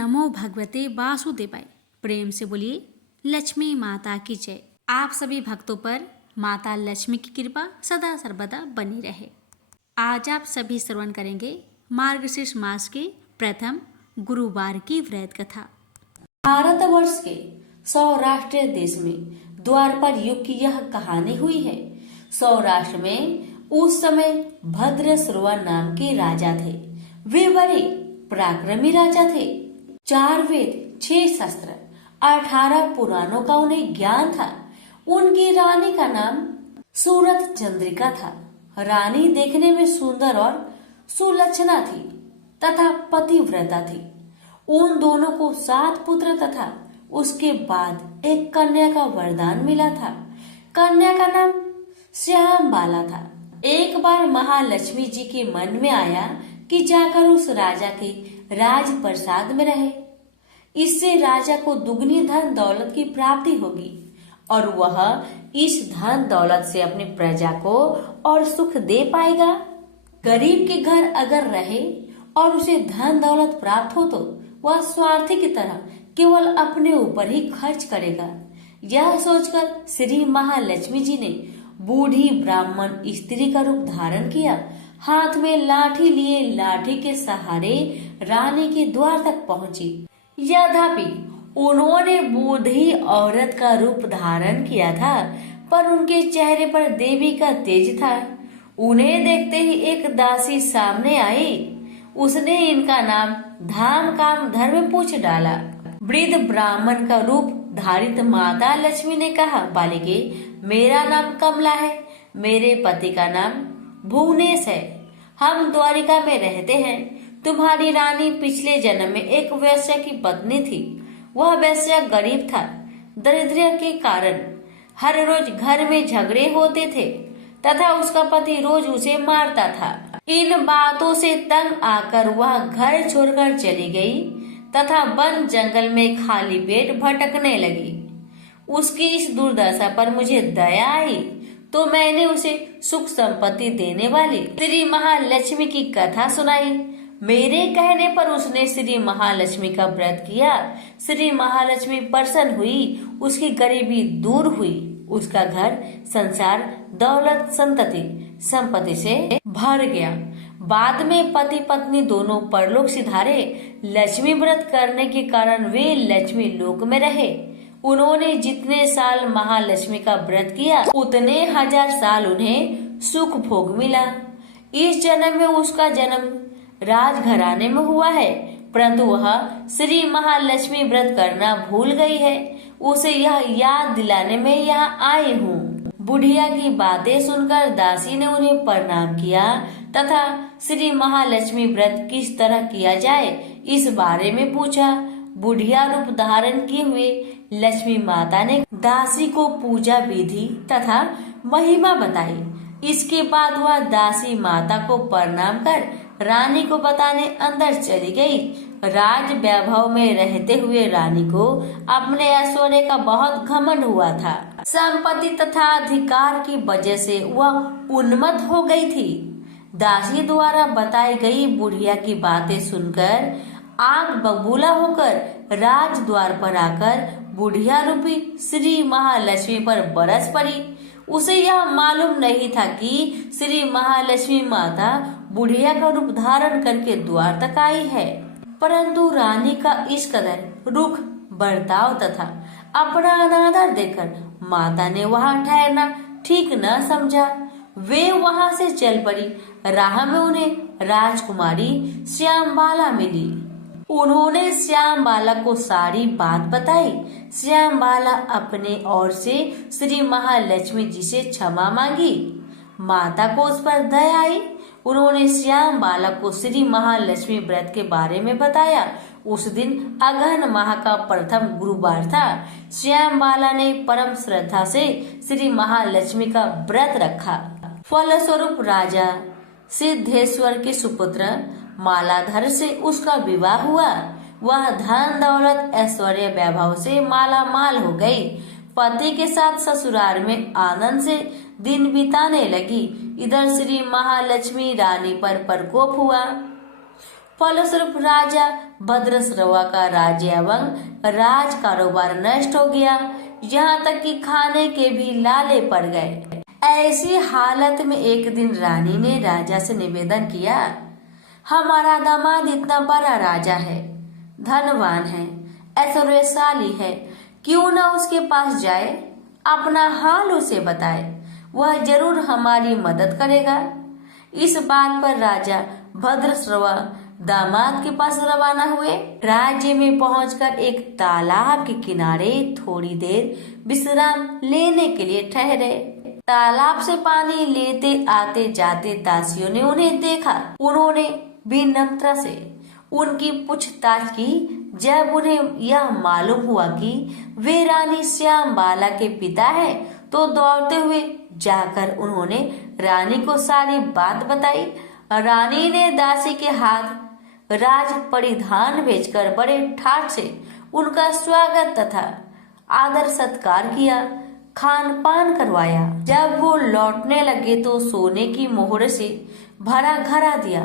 नमो भगवते वासुदेवाय। प्रेम से बोलिए लक्ष्मी माता की जय। आप सभी भक्तों पर माता लक्ष्मी की कृपा सदा सर्वदा बनी रहे। आज आप सभी श्रवण करेंगे मार्गशीर्ष मास के प्रथम गुरुवार की व्रत कथा। भारतवर्ष के सौराष्ट्र देश में द्वापर युग की यह कहानी हुई है। सौराष्ट्र में उस समय भद्रश्रवा नाम के राजा थे। वे बड़े पराक्रमी राजा थे। 4 वेद, 6 शास्त्र, 18 पुराणों का उन्हें ज्ञान था। उनकी रानी का नाम सूरत चंद्रिका था। रानी देखने में सुंदर और सुलक्षणा थी तथा पतिव्रता थी। उन दोनों को 7 पुत्र तथा उसके बाद एक कन्या का वरदान मिला था। कन्या का नाम श्यामबाला था। एक बार महालक्ष्मी जी के मन में आया कि जाकर उस राजा के राजप्रसाद में रहे। इससे राजा को दुगनी धन दौलत की प्राप्ति होगी और वह इस धन दौलत से अपनी प्रजा को और सुख दे पाएगा। गरीब के घर अगर रहे और उसे धन दौलत प्राप्त हो तो वह स्वार्थी की तरह केवल अपने ऊपर ही खर्च करेगा। यह सोचकर श्री महालक्ष्मी जी ने बूढ़ी ब्राह्मण स्त्री का रूप धारण किया। हाथ में लाठी लिए लाठी के सहारे रानी के द्वार तक पहुंची। यद्यपि उन्होंने बूढ़ी औरत का रूप धारण किया था, पर उनके चेहरे पर देवी का तेज था। उन्हें देखते ही एक दासी सामने आई। उसने इनका नाम धाम काम धर्म पूछ डाला। वृद्ध ब्राह्मण का रूप धारित माता लक्ष्मी ने कहा, बालिके, मेरा नाम कमला है। मेरे पति का नाम भुवनेश है। हम द्वारिका में रहते हैं। तुम्हारी रानी पिछले जन्म में एक वैश्य की पत्नी थी। वह वैश्य गरीब था। दरिद्र के कारण हर रोज घर में झगड़े होते थे तथा उसका पति रोज उसे मारता था। इन बातों से तंग आकर वह घर छोड़कर चली गई तथा वन जंगल में खाली पेट भटकने लगी। उसकी इस दुर्दशा पर मुझे दया आई तो मैंने उसे सुख संपत्ति देने वाली श्री महालक्ष्मी की कथा सुनाई। मेरे कहने पर उसने श्री महालक्ष्मी का व्रत किया। श्री महालक्ष्मी प्रसन्न हुई। उसकी गरीबी दूर हुई। उसका घर संसार दौलत संपत्ति से भर गया। बाद में पति पत्नी दोनों परलोक सिधारे। लक्ष्मी व्रत करने के कारण वे लक्ष्मी लोक में रहे। उन्होंने जितने साल महालक्ष्मी का व्रत किया उतने 1000 साल उन्हें सुख भोग मिला। इस जन्म में उसका जन्म राजघराने में हुआ है, परंतु वह श्री महालक्ष्मी व्रत करना भूल गई है। उसे यह याद दिलाने में यहाँ आई हूँ। बुढ़िया की बातें सुनकर दासी ने उन्हें प्रणाम किया तथा श्री महालक्ष्मी व्रत किस तरह किया जाए इस बारे में पूछा। बुढ़िया रूप धारण किए हुए लक्ष्मी माता ने दासी को पूजा विधि तथा महिमा बताई। इसके बाद वह दासी माता को प्रणाम कर रानी को बताने अंदर चली गई। राज वैभव में रहते हुए रानी को अपने ऐश्वर्य का बहुत घमंड हुआ था। संपत्ति तथा अधिकार की वजह से वह उन्मत्त हो गई थी। दासी द्वारा बताई गई बुढ़िया की बातें सुनकर आग बबूला होकर राज द्वार पर आकर बुढ़िया रूपी श्री महालक्ष्मी पर बरस पड़ी। उसे यह मालूम नहीं था कि श्री महालक्ष्मी माता बुढ़िया का रूप धारण करके द्वार तक आई है, परंतु रानी का इस कदर रुख बर्ताव तथा अपना अनादर देखकर माता ने वहां ठहरना ठीक न समझा। वे वहां से चल पड़ी। राह में उन्हें राजकुमारी श्यामबाला मिली। उन्होंने श्यामबाला को सारी बात बताई। श्यामबाला अपने ओर से श्री महालक्ष्मी जी से क्षमा मांगी। माता को उस पर दया आई। उन्होंने श्यामबाला को श्री महालक्ष्मी व्रत के बारे में बताया। उस दिन अगहन माह का प्रथम गुरुवार था। श्यामबाला ने परम श्रद्धा से श्री महालक्ष्मी का व्रत रखा। फलस्वरूप राजा सिद्धेश्वर के सुपुत्र मालाधर से उसका विवाह हुआ। वह धन दौलत ऐश्वर्य वैभव से माला माल हो गई। पति के साथ ससुराल में आनंद से दिन बिताने लगी। इधर श्री महालक्ष्मी रानी पर प्रकोप हुआ। फलस्वरूप राजा भद्रश्रवा का राज्य एवं राज कारोबार नष्ट हो गया, यहाँ तक कि खाने के भी लाले पड़ गए। ऐसी हालत में एक दिन रानी ने राजा से निवेदन किया, हमारा दामाद इतना बड़ा राजा है, धनवान है, ऐश्वर्यशाली है, क्यों ना उसके पास जाए, अपना हाल उसे बताए, वह जरूर हमारी मदद करेगा। इस बात पर राजा भद्रश्रवा दामाद के पास रवाना हुए। राज्य में पहुंचकर एक तालाब के किनारे थोड़ी देर विश्राम लेने के लिए ठहरे। तालाब से पानी लेते आते जाते दासियों ने उन्हें देखा। उन्होंने विनम्रता से उनकी पूछताछ की। जब उन्हें यह मालूम हुआ कि वे रानी श्यामबाला के पिता हैं, तो दौड़ते हुए जाकर उन्होंने रानी को सारी बात बताई। रानी ने दासी के हाथ राज परिधान भेजकर बड़े ठाट से उनका स्वागत तथा आदर सत्कार किया, खान पान करवाया। जब वो लौटने लगे तो सोने की मोहर से भरा घड़ा दिया।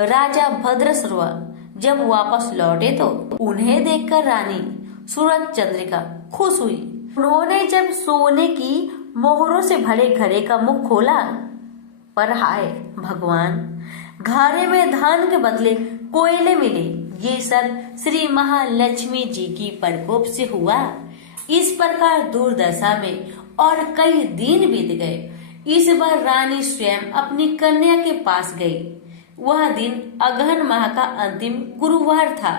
राजा भद्रश्रवा जब वापस लौटे तो उन्हें देखकर रानी सूरज चंद्रिका खुश हुई। उन्होंने जब सोने की मोहरों से भरे घड़े का मुख खोला, पर हाय भगवान, घड़े में धान के बदले कोयले मिले। ये सब श्री महालक्ष्मी जी की प्रकोप से हुआ। इस प्रकार दुर्दशा में और कई दिन बीत गए। इस बार रानी स्वयं अपनी कन्या के पास गई। वह दिन अगहन माह का अंतिम गुरुवार था।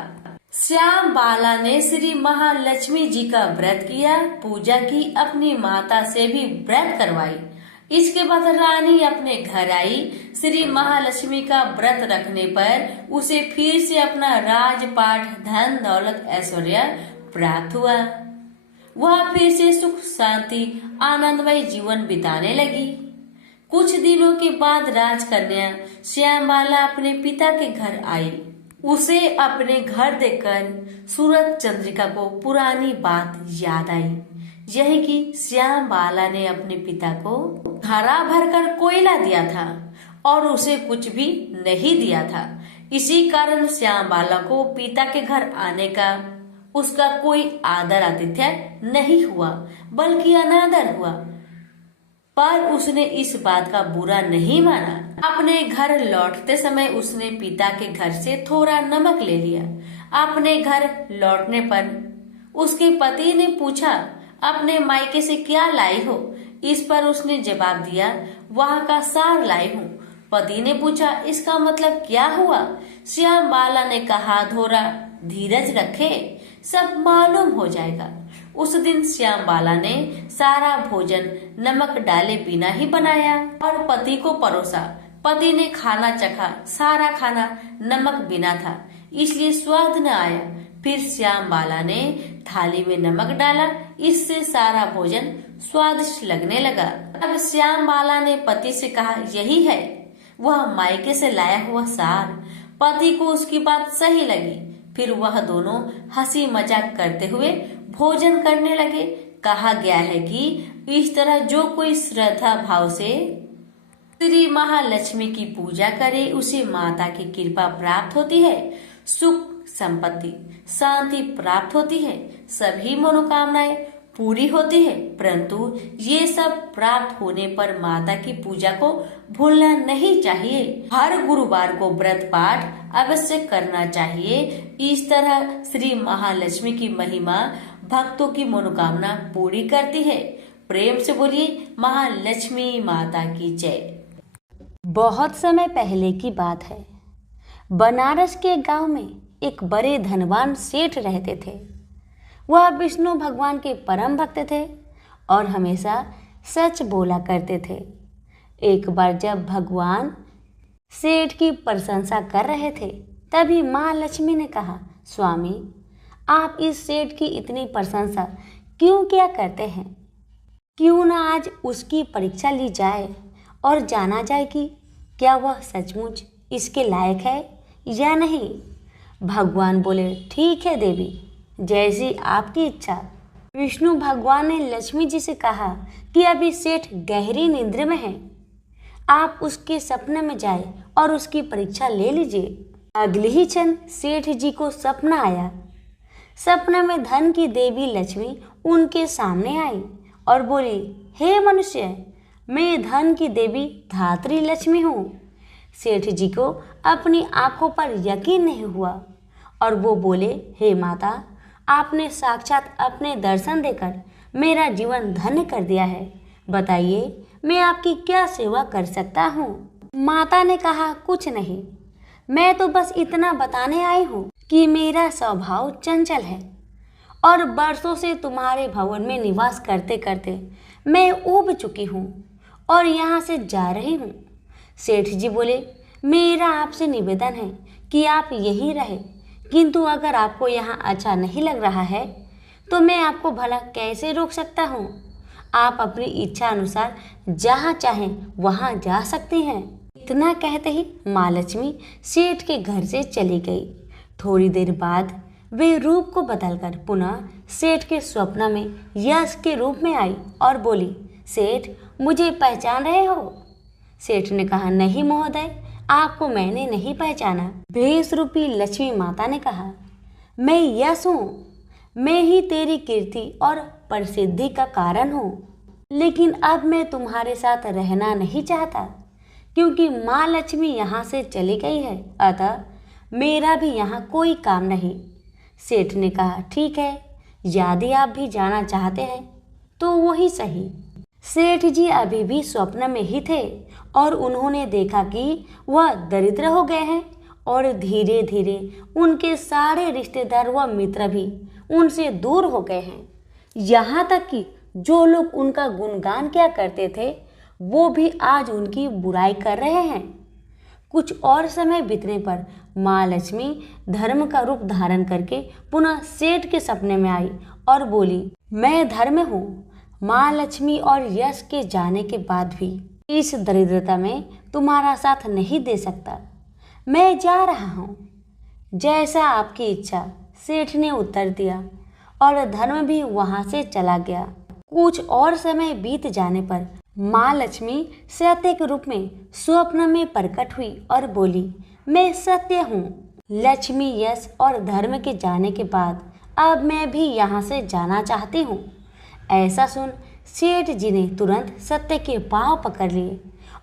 श्यामबाला ने श्री महालक्ष्मी जी का व्रत किया, पूजा की, अपनी माता से भी व्रत करवाई। इसके बाद रानी अपने घर आई। श्री महालक्ष्मी का व्रत रखने पर उसे फिर से अपना राजपाट, धन दौलत, ऐश्वर्य प्राप्त हुआ। वह फिर से सुख शांति आनंदमय जीवन बिताने लगी। कुछ दिनों के बाद राजकन्या श्यामबाला अपने पिता के घर आई। उसे अपने घर देखकर सूरज चंद्रिका को पुरानी बात याद आई, यही कि श्यामबाला ने अपने पिता को घड़ा भरकर कोयला दिया था और उसे कुछ भी नहीं दिया था। इसी कारण श्यामबाला को पिता के घर आने का उसका कोई आदर आतिथ्य नहीं हुआ, बल्कि अनादर हुआ। पर उसने इस बात का बुरा नहीं माना। अपने घर लौटते समय उसने पिता के घर से थोड़ा नमक ले लिया। अपने घर लौटने पर उसके पति ने पूछा, अपने मायके से क्या लाई हो? इस पर उसने जवाब दिया, वहाँ का सार लाई हूँ। पति ने पूछा, इसका मतलब क्या हुआ? श्यामबाला ने कहा, धोरा धीरज रखे, सब मालूम हो जाएगा। उस दिन श्यामबाला ने सारा भोजन नमक डाले बिना ही बनाया और पति को परोसा। पति ने खाना चखा, सारा खाना नमक बिना था, इसलिए स्वाद न आया। फिर श्यामबाला ने थाली में नमक डाला, इससे सारा भोजन स्वादिष्ट लगने लगा। अब श्यामबाला ने पति से कहा, यही है वह मायके से लाया हुआ सार। पति को उसकी बात सही लगी। फिर वह दोनों हंसी मजाक करते हुए भोजन करने लगे। कहा गया है कि इस तरह जो कोई श्रद्धा भाव से श्री महालक्ष्मी की पूजा करे, उसे माता की कृपा प्राप्त होती है, सुख संपत्ति शांति प्राप्त होती है, सभी मनोकामनाएं पूरी होती है। परंतु ये सब प्राप्त होने पर माता की पूजा को भूलना नहीं चाहिए। हर गुरुवार को व्रत पाठ अवश्य करना चाहिए। इस तरह श्री महालक्ष्मी की महिमा भक्तों की मनोकामना पूरी करती है। प्रेम से बोलिए महालक्ष्मी माता की जय। बहुत समय पहले की बात है। बनारस के गांव में एक बड़े धनवान सेठ रहते थे। वह विष्णु भगवान के परम भक्त थे और हमेशा सच बोला करते थे। एक बार जब भगवान सेठ की प्रशंसा कर रहे थे, तभी माँ लक्ष्मी ने कहा, स्वामी आप इस सेठ की इतनी प्रशंसा क्यों क्या करते हैं? क्यों ना आज उसकी परीक्षा ली जाए और जाना जाए कि क्या वह सचमुच इसके लायक है या नहीं। भगवान बोले, ठीक है देवी, जैसी आपकी इच्छा। विष्णु भगवान ने लक्ष्मी जी से कहा कि अभी सेठ गहरी निद्रा में है, आप उसके सपने में जाए और उसकी परीक्षा ले लीजिए। अगले ही क्षण सेठ जी को सपना आया। सपने में धन की देवी लक्ष्मी उनके सामने आई और बोली, हे मनुष्य, मैं धन की देवी धात्री लक्ष्मी हूँ। सेठ जी को अपनी आंखों पर यकीन नहीं हुआ और वो बोले, हे माता, आपने साक्षात अपने दर्शन देकर मेरा जीवन धन्य कर दिया है। बताइए, मैं आपकी क्या सेवा कर सकता हूँ? माता ने कहा, कुछ नहीं, मैं तो बस इतना बताने आई हूँ कि मेरा स्वभाव चंचल है और बरसों से तुम्हारे भवन में निवास करते करते मैं ऊब चुकी हूँ और यहाँ से जा रही हूँ। सेठ जी बोले, मेरा आपसे निवेदन है कि आप यहीं रहे, किंतु अगर आपको यहाँ अच्छा नहीं लग रहा है तो मैं आपको भला कैसे रोक सकता हूँ। आप अपनी इच्छा अनुसार जहाँ चाहें वहाँ जा सकती हैं। इतना कहते ही माँ लक्ष्मी सेठ के घर से चली गई। थोड़ी देर बाद वे रूप को बदलकर पुनः सेठ के स्वप्न में यश के रूप में आई और बोली, सेठ, मुझे पहचान रहे हो? सेठ ने कहा, नहीं महोदय, आपको मैंने नहीं पहचाना। भेष रूपी लक्ष्मी माता ने कहा, मैं यश हूँ, मैं ही तेरी कीर्ति और प्रसिद्धि का कारण हूँ। लेकिन अब मैं तुम्हारे साथ रहना नहीं चाहता क्योंकि माँ लक्ष्मी यहाँ से चली गई है, अतः मेरा भी यहाँ कोई काम नहीं। सेठ ने कहा, ठीक है, यदि आप भी जाना चाहते हैं तो वही सही। सेठ जी अभी भी स्वप्न में ही थे और उन्होंने देखा कि वह दरिद्र हो गए हैं और धीरे धीरे उनके सारे रिश्तेदार व मित्र भी उनसे दूर हो गए हैं। यहाँ तक कि जो लोग उनका गुणगान किया करते थे वो भी आज उनकी बुराई कर रहे हैं। कुछ और समय बीतने पर माँ लक्ष्मी धर्म का रूप धारण करके पुनः सेठ के सपने में आई और बोली, मैं धर्म हूँ। माँ लक्ष्मी और यश के जाने के बाद भी इस दरिद्रता में तुम्हारा साथ नहीं दे सकता, मैं जा रहा हूँ। जैसा आपकी इच्छा, सेठ ने उत्तर दिया और धर्म भी वहाँ से चला गया। कुछ और समय बीत जाने पर माँ लक्ष्मी सत्य के रूप में स्वप्न में प्रकट हुई और बोली, मैं सत्य हूँ। लक्ष्मी, यश और धर्म के जाने के बाद अब मैं भी यहाँ से जाना चाहती हूँ। ऐसा सुन सेठ जी ने तुरंत सत्य के पांव पकड़ लिए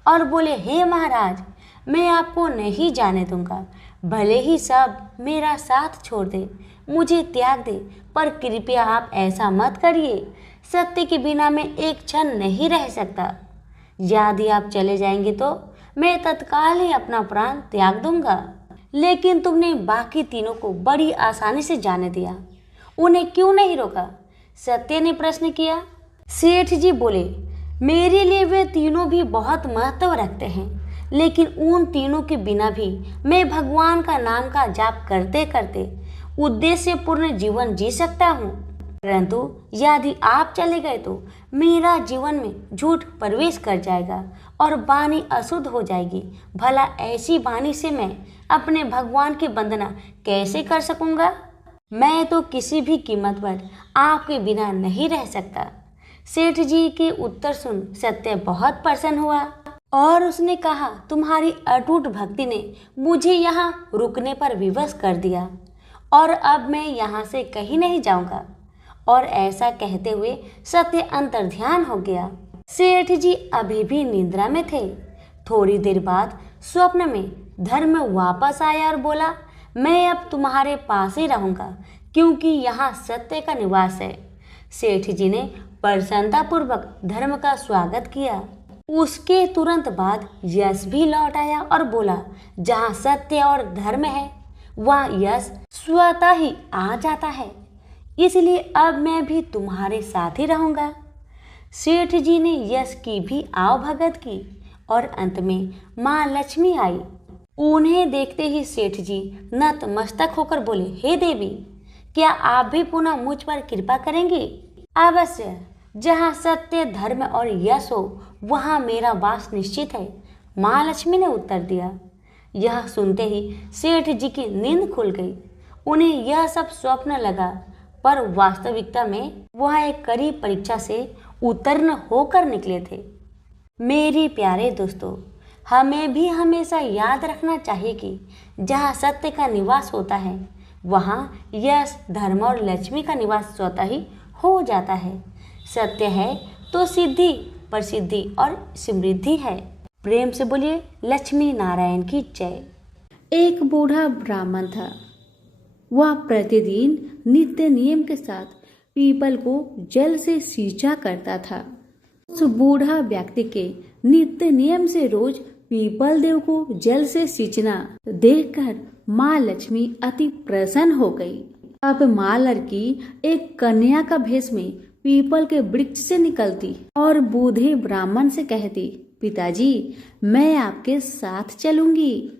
और बोले, हे महाराज, मैं आपको नहीं जाने दूंगा। भले ही सब मेरा साथ छोड़ दे, मुझे त्याग दे, पर कृपया आप ऐसा मत करिए। सत्य के बिना मैं एक क्षण नहीं रह सकता। यदि आप चले जाएंगे तो मैं तत्काल ही अपना प्राण त्याग दूंगा। लेकिन तुमने बाकी तीनों को बड़ी आसानी से जाने दिया, उन्हें क्यों नहीं रोका? सत्य ने प्रश्न किया। सेठ जी बोले, मेरे लिए वे तीनों भी बहुत महत्व रखते हैं, लेकिन उन तीनों के बिना भी मैं भगवान का नाम का जाप करते करते उद्देश्यपूर्ण जीवन जी सकता हूँ। परंतु यदि आप चले गए तो मेरा जीवन में झूठ प्रवेश कर जाएगा और वाणी अशुद्ध हो जाएगी। भला ऐसी वाणी से मैं अपने भगवान की वंदना कैसे कर सकूंगा? मैं तो किसी भी कीमत पर आपके बिना नहीं रह सकता। सेठ जी के उत्तर सुन सत्य बहुत प्रसन्न हुआ और उसने कहा, तुम्हारी अटूट भक्ति ने मुझे यहाँ रुकने पर विवश कर दिया और अब मैं यहाँ से कहीं नहीं जाऊंगा। और ऐसा कहते हुए सत्य अंतर्ध्यान हो गया। सेठ जी अभी भी निद्रा में थे। थोड़ी देर बाद स्वप्न में धर्म वापस आया और बोला, मैं अब तुम्हारे पास ही रहूंगा क्योंकि यहाँ सत्य का निवास है। सेठ जी ने प्रसन्नतापूर्वक धर्म का स्वागत किया। उसके तुरंत बाद यश भी लौट आया और बोला, जहाँ सत्य और धर्म है वहाँ यश स्वतः ही आ जाता है, इसलिए अब मैं भी तुम्हारे साथ ही रहूंगा। सेठ जी ने यश की भी आवभगत की और अंत में माँ लक्ष्मी आई। उन्हें देखते ही सेठ जी नतमस्तक होकर बोले, हे देवी, क्या आप भी पुनः मुझ पर कृपा करेंगी? अवश्य, जहाँ सत्य, धर्म और यश हो वहाँ मेरा वास निश्चित है, माँ लक्ष्मी ने उत्तर दिया। यह सुनते ही सेठ जी की नींद खुल गई। उन्हें यह सब स्वप्न लगा, पर वास्तविकता में वह एक कड़ी परीक्षा से उत्तीर्ण होकर निकले थे। मेरे प्यारे दोस्तों, हमें भी हमेशा याद रखना चाहिए कि जहाँ सत्य का निवास होता है वहाँ यश, धर्म और लक्ष्मी का निवास स्वतः ही हो जाता है। सत्य है तो सिद्धि, प्रसिद्धि और समृद्धि है। प्रेम से बोलिए लक्ष्मी नारायण की जय। एक बूढ़ा ब्राह्मण था। वह प्रतिदिन नित्य नियम के साथ पीपल को जल से सींचा करता था। उस बूढ़ा व्यक्ति के नित्य नियम से रोज पीपल देव को जल से सींचना देखकर माँ लक्ष्मी अति प्रसन्न हो गई। अब माँ लड़की एक कन्या का भेष में पीपल के वृक्ष से निकलती और बूढ़े ब्राह्मण से कहती, पिताजी मैं आपके साथ चलूंगी।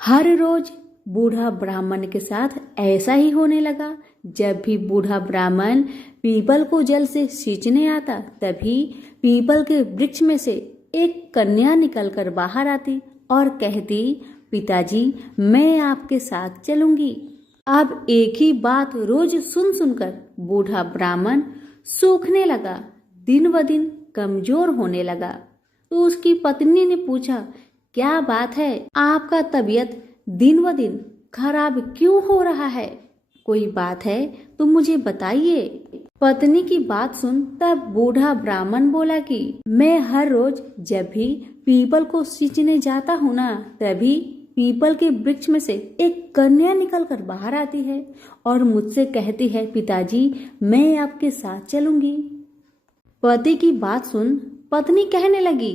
हर रोज बूढ़ा ब्राह्मण के साथ ऐसा ही होने लगा। जब भी बूढ़ा ब्राह्मण पीपल को जल से सींचने आता तभी पीपल के वृक्ष में से एक कन्या निकलकर बाहर आती और कहती, पिताजी मैं आपके साथ चलूंगी। अब एक ही बात रोज सुन सुनकर बूढ़ा ब्राह्मण सूखने लगा, दिन ब दिन कमजोर होने लगा। तो उसकी पत्नी ने पूछा, क्या बात है, आपका तबीयत दिन ब दिन खराब क्यों हो रहा है? कोई बात है तो मुझे बताइए। पत्नी की बात सुन तब बूढ़ा ब्राह्मण बोला कि मैं हर रोज जब भी पीपल को सींचने जाता हूँ ना तभी पीपल के वृक्ष में से एक कन्या निकलकर बाहर आती है और मुझसे कहती है, पिताजी मैं आपके साथ चलूंगी। पति की बात सुन पत्नी कहने लगी,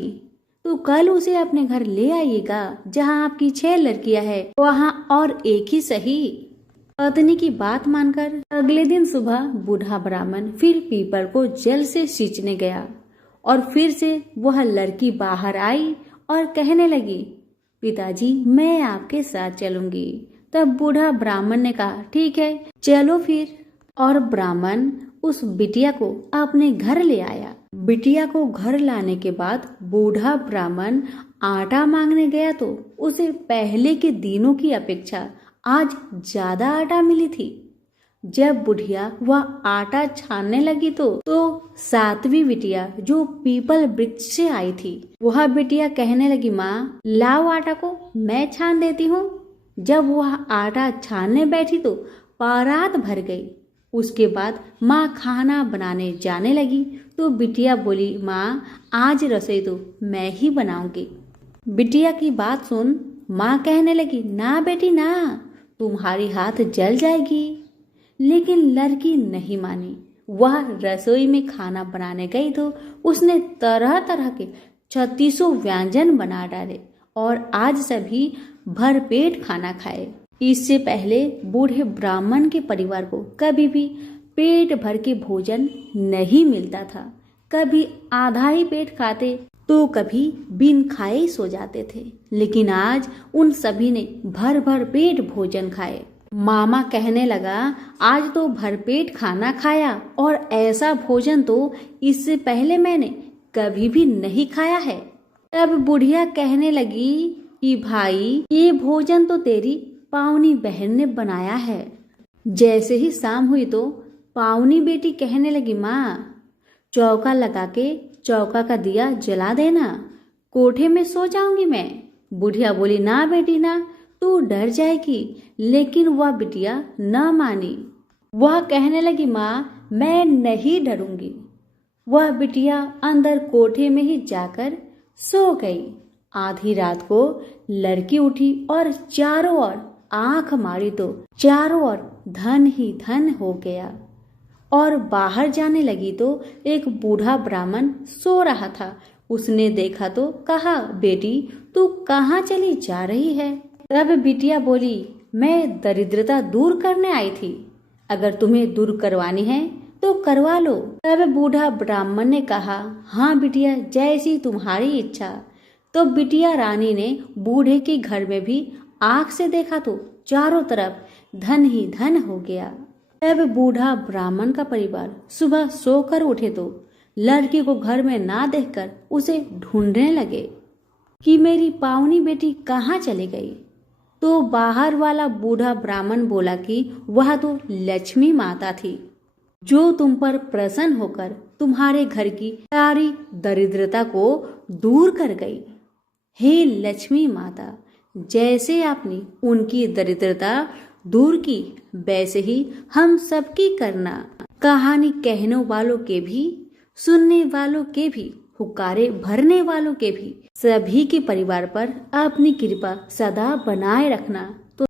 तो कल उसे अपने घर ले आइएगा, जहाँ आपकी 6 लड़कियां हैं वहाँ और एक ही सही। पत्नी की बात मानकर अगले दिन सुबह बूढ़ा ब्राह्मण फिर पीपल को जल से सींचने गया और फिर से वह लड़की बाहर आई और कहने लगी, पिताजी मैं आपके साथ चलूंगी। तब बूढ़ा ब्राह्मण ने कहा, ठीक है चलो फिर। और ब्राह्मण उस बिटिया को अपने घर ले आया। बिटिया को घर लाने के बाद बूढ़ा ब्राह्मण आटा मांगने गया तो उसे पहले के दिनों की अपेक्षा आज ज्यादा आटा मिली थी। जब बुढ़िया वह आटा छानने लगी तो 7वीं बिटिया जो पीपल वृक्ष से आई थी वह बिटिया कहने लगी, माँ लाओ आटा को मैं छान देती हूँ। जब वह आटा छानने बैठी तो परात भर गई। उसके बाद माँ खाना बनाने जाने लगी तो बिटिया बोली, माँ आज रसोई तो मैं ही बनाऊंगी। बिटिया की बात सुन माँ कहने लगी, ना बेटी ना, तुम्हारी हाथ जल जाएगी। लेकिन लड़की नहीं मानी। वह रसोई में खाना बनाने गई तो उसने तरह तरह के 36 व्यंजन बना डाले और आज सभी भरपेट खाना खाए। इससे पहले बूढ़े ब्राह्मण के परिवार को कभी भी पेट भर के भोजन नहीं मिलता था। कभी आधा ही पेट खाते तो कभी बिन खाए ही सो जाते थे। लेकिन आज उन सभी ने भर भर पेट भोजन खाए। मामा कहने लगा, आज तो भरपेट खाना खाया और ऐसा भोजन तो इससे पहले मैंने कभी भी नहीं खाया है। तब बुढ़िया कहने लगी कि भाई ये भोजन तो तेरी पावनी बहन ने बनाया है। जैसे ही शाम हुई तो पावनी बेटी कहने लगी, माँ चौका लगा के चौका का दिया जला देना, कोठे में सो जाऊंगी मैं। बुढ़िया बोली, ना बेटी ना, तू डर जाएगी। लेकिन वह बिटिया न मानी। वह कहने लगी, माँ मैं नहीं डरूंगी। वह बिटिया अंदर कोठे में ही जाकर सो गई। आधी रात को लड़की उठी और चारों ओर आंख मारी तो चारों ओर धन ही धन हो गया। और बाहर जाने लगी तो एक बूढ़ा ब्राह्मण सो रहा था। उसने देखा तो कहा, बेटी तू कहाँ चली जा रही है? तब बिटिया बोली, मैं दरिद्रता दूर करने आई थी। अगर तुम्हें दूर करवानी है तो करवा लो। तब बूढ़ा ब्राह्मण ने कहा, हाँ बिटिया जैसी तुम्हारी इच्छा। तो बिटिया रानी ने बूढ़े के घर में भी आंख से देखा तो चारों तरफ धन ही धन हो गया। तब बूढ़ा ब्राह्मण का परिवार सुबह सोकर उठे तो लड़की को घर में ना देखकर उसे ढूंढने लगे कि मेरी पावनी बेटी कहाँ चली गई। तो बाहर वाला बूढ़ा ब्राह्मण बोला कि वह तो लक्ष्मी माता थी जो तुम पर प्रसन्न होकर तुम्हारे घर की सारी दरिद्रता को दूर कर गई। हे लक्ष्मी माता, जैसे आपने उनकी दरिद्रता दूर की, वैसे ही हम सबकी करना। कहानी कहने वालों के भी, सुनने वालों के भी, हुक्कारे भरने वालों के भी, सभी के परिवार पर अपनी कृपा सदा बनाए रखना।